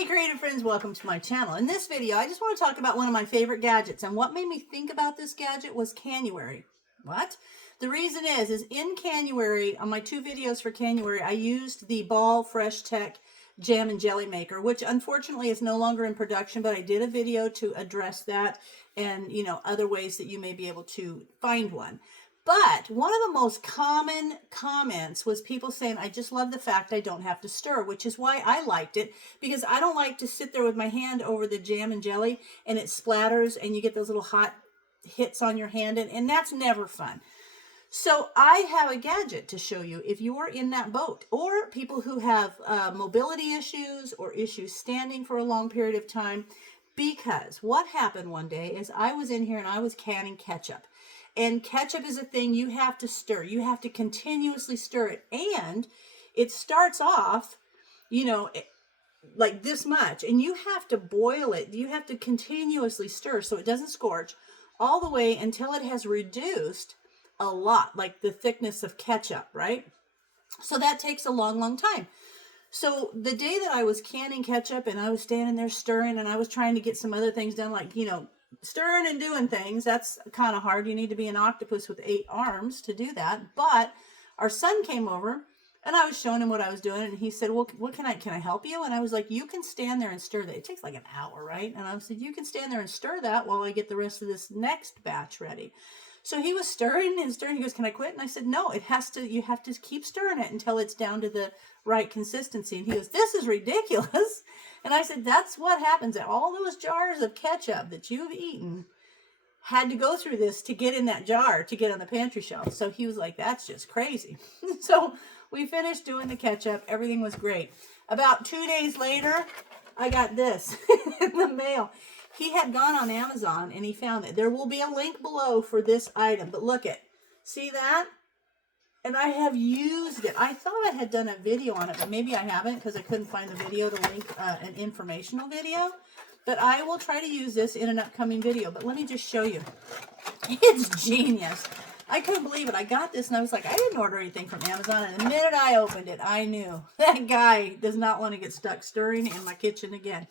Hey creative friends, welcome to my channel. In this video, I just want to talk about one of my favorite gadgets, and what made me think about this gadget was Canuary. What? The reason is in Canuary, on my two videos for Canuary, I used the Ball Fresh Tech Jam and Jelly Maker, which unfortunately is no longer in production, but I did a video to address that and, other ways that you may be able to find one. But one of the most common comments was people saying, I just love the fact I don't have to stir, which is why I liked it, because I don't like to sit there with my hand over the jam and jelly and it splatters and you get those little hot hits on your hand, and that's never fun. So I have a gadget to show you if you are in that boat, or people who have mobility issues or issues standing for a long period of time. Because what happened one day is I was in here and I was canning ketchup. And ketchup is a thing you have to stir. You have to continuously stir it. And it starts off, like this much. And you have to boil it. You have to continuously stir so it doesn't scorch all the way until it has reduced a lot, like the thickness of ketchup, right? So that takes a long, long time. So the day that I was canning ketchup and I was standing there stirring and I was trying to get some other things done, like, stirring and doing things, that's kind of hard. You need to be an octopus with 8 arms to do that. But our son came over and I was showing him what I was doing, and he said, well, what can I help you? And I was like, you can stand there and stir that. It takes like an hour, right? And I said, you can stand there and stir that while I get the rest of this next batch ready. So he was stirring and stirring. He goes, can I quit? And I said, no, you have to keep stirring it until it's down to the right consistency. And he goes, this is ridiculous. And I said, that's what happens. All those jars of ketchup that you've eaten had to go through this to get in that jar to get on the pantry shelf. So he was like, that's just crazy. So we finished doing the ketchup. Everything was great. About 2 days later, I got this in the mail. He had gone on Amazon and he found it. There will be a link below for this item, but look it. See that? And I have used it. I thought I had done a video on it, but maybe I haven't because I couldn't find the video to link an informational video. But I will try to use this in an upcoming video. But let me just show you. It's genius. I couldn't believe it. I got this and I was like, I didn't order anything from Amazon. And the minute I opened it, I knew that guy does not want to get stuck stirring in my kitchen again.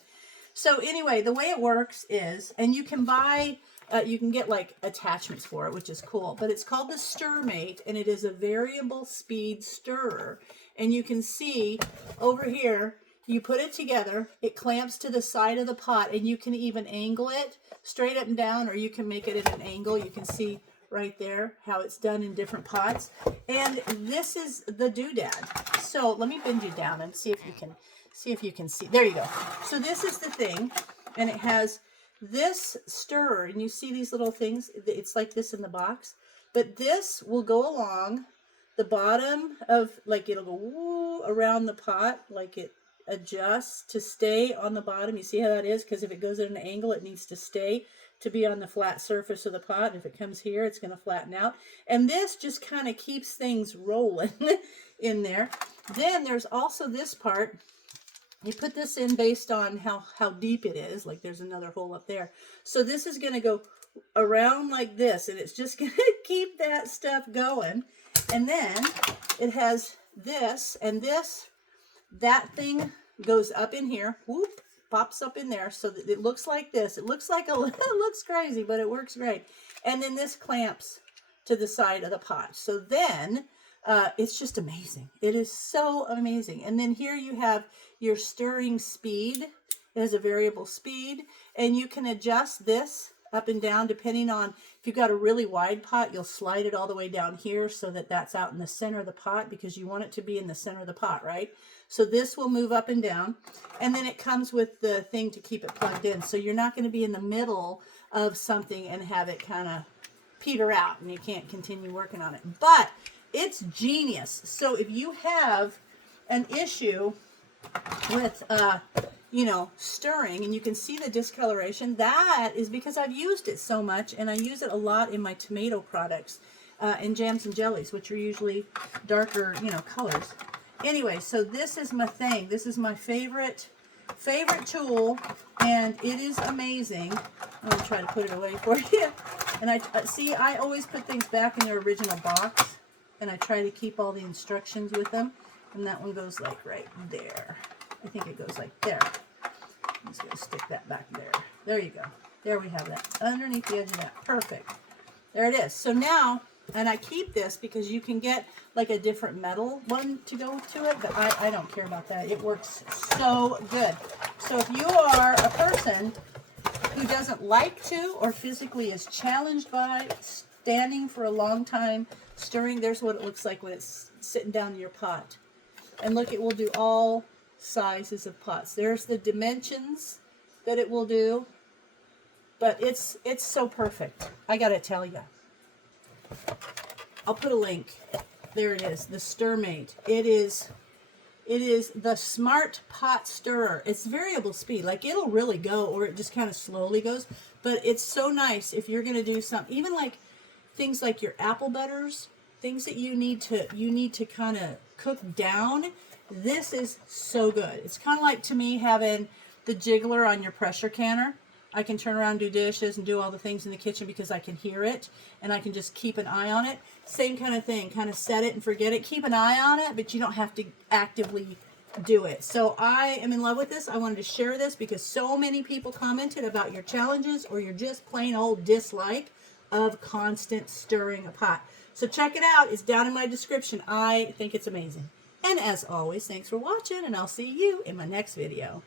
So anyway, the way it works is, and you can buy, you can get like attachments for it, which is cool, but it's called the StirMATE, and it is a variable speed stirrer. And you can see over here, you put it together, it clamps to the side of the pot, and you can even angle it straight up and down, or you can make it at an angle. You can see right there how it's done in different pots. And this is the doodad. So let me bend you down and see if you can see. There you go. So this is the thing, and it has this stirrer, and you see these little things. It's like this in the box, but this will go along the bottom of, like, it'll go woo around the pot, like it adjusts to stay on the bottom. You see how that is? Because if it goes at an angle, it needs to stay to be on the flat surface of the pot. If it comes here, it's going to flatten out. And this just kind of keeps things rolling in there. Then there's also this part. You put this in based on how deep it is. Like there's another hole up there. So this is going to go around like this, and it's just going to keep that stuff going. And then it has this, and that thing goes up in here. Whoop, pops up in there so that it looks like this. It looks like it looks crazy, but it works great. And then this clamps to the side of the pot. So then it's just amazing. It is so amazing. And then here you have your stirring speed. It has a variable speed, and you can adjust this up and down depending on, if you've got a really wide pot, you'll slide it all the way down here so that that's out in the center of the pot, because you want it to be in the center of the pot, right? So this will move up and down, and then it comes with the thing to keep it plugged in. So you're not going to be in the middle of something and have it kind of peter out and you can't continue working on it. But it's genius. So if you have an issue with, stirring, and you can see the discoloration, that is because I've used it so much, and I use it a lot in my tomato products and jams and jellies, which are usually darker, colors. Anyway, so this is my thing. This is my favorite tool, and it is amazing. I'm going to try to put it away for you. And I always put things back in their original box, and I try to keep all the instructions with them. And that one goes like right there. I think it goes like there. stick that back there. There you go. There we have that. Underneath the edge of that. Perfect. There it is. So now, and I keep this because you can get like a different metal one to go to it, but I don't care about that. It works so good. So if you are a person who doesn't like to or physically is challenged by standing for a long time stirring, there's what it looks like when it's sitting down in your pot. And look, it will do all sizes of pots. There's the dimensions that it will do, but it's so perfect. I gotta tell you. I'll put a link. There it is, the StirMATE. It is the smart pot stirrer. It's variable speed. Like it'll really go, or it just kind of slowly goes. But it's so nice if you're gonna do something, even like things like your apple butters, things that you need to kind of cook down. This is so good. It's kind of like, to me, having the jiggler on your pressure canner. I can turn around, do dishes, and do all the things in the kitchen because I can hear it, and I can just keep an eye on it. Same kind of thing. Kind of set it and forget it. Keep an eye on it, but you don't have to actively do it. So I am in love with this. I wanted to share this because so many people commented about your challenges or your just plain old dislike of constant stirring a pot. So check it out. It's down in my description. I think it's amazing. And as always, thanks for watching, and I'll see you in my next video.